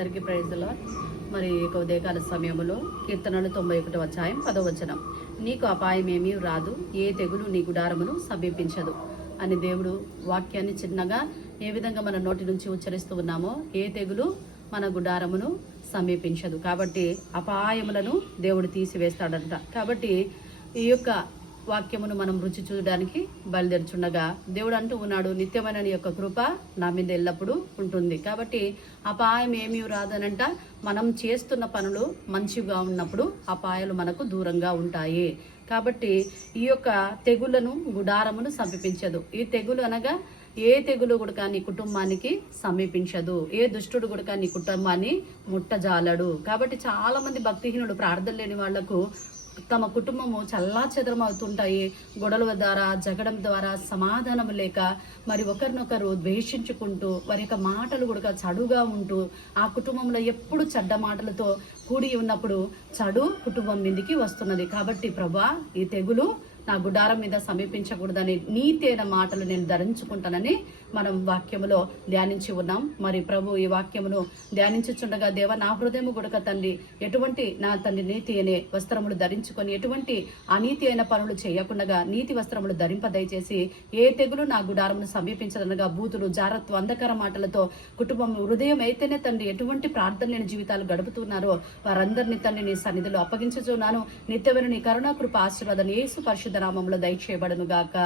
అందరికీ praise lord. మరి ఉదయకాల సమయంలో కీర్తనలు 91వ అధ్యాయం 10వ వచనం, నీకు అపాయమేమీ రాదు, ఏ తెగులు నీ గుడారమును సమీపించదు అని దేవుడు వాక్యాన్ని చిన్నగా ఏ విధంగా మన నోటి నుంచి ఉచ్చరిస్తూ ఉన్నామో, ఏ తెగులు మన గుడారమును సమీపించదు. కాబట్టి అపాయములను దేవుడు తీసివేస్తాడంట. కాబట్టి ఈ యొక్క వాక్యమును మనం రుచి చూడడానికి బయలుదేరుచుండగా దేవుడు అంటూ ఉన్నాడు, నిత్యమైన నీ యొక్క కృప నా మీద ఎల్లప్పుడూ ఉంటుంది. కాబట్టి అపాయం ఏమీ రాదనంట. మనం చేస్తున్న పనులు మంచిగా ఉన్నప్పుడు అపాయాలు మనకు దూరంగా ఉంటాయి. కాబట్టి ఈ యొక్క తెగులను గుడారమును సమీపించదు. ఈ తెగులు అనగా ఏ తెగులు కూడా నీ కుటుంబానికి సమీపించదు, ఏ దుష్టుడు కూడా నీ కుటుంబాన్ని ముట్టజాలడు. కాబట్టి చాలా మంది భక్తిహీనుడు, ప్రార్థన లేని వాళ్లకు తమ కుటుంబము చల్లా చెదరం అవుతుంటాయి. గొడవల ద్వారా, జగడం ద్వారా, సమాధానం లేక, మరి ఒకరినొకరు ద్వేషించుకుంటూ, వారి యొక్క మాటలు కూడా చెడుగా ఉంటూ, ఆ కుటుంబంలో ఎప్పుడు చెడ్డ మాటలతో కూడి ఉన్నప్పుడు చెడు కుటుంబం మీదకి వస్తున్నది. కాబట్టి ప్రభా, ఈ తెగులు నా గుడారం మీద సమీపించకూడదని నీతి అయిన మాటలు నేను ధరించుకుంటానని మనం వాక్యములో ధ్యానించి ఉన్నాం. మరి ప్రభు ఈ వాక్యమును ధ్యానించుచుండగా, దేవ నా హృదయము గుడక తండ్రి, ఎటువంటి నా తండ్రి నీతి అనే వస్త్రములు ధరించుకొని ఎటువంటి అనీతి అయిన పనులు చేయకుండా నీతి వస్త్రములు ధరింప దయచేసి, ఏ తెగులు నా గుడారమును సమీపించదనగా బూతులు, జారత్వం, అంధకార మాటలతో కుటుంబం హృదయం అయితేనే తండ్రి ఎటువంటి ప్రార్థన లేని జీవితాలు గడుపుతున్నారో వారందరినీ తండ్రి నీ సన్నిధిలో అప్పగించుచున్నాను. నిత్యమైన నీ కరుణా కృప ఆశీర్వాదం యేసు పరిశుద్ధ నామములో దయచేయబడును గాక.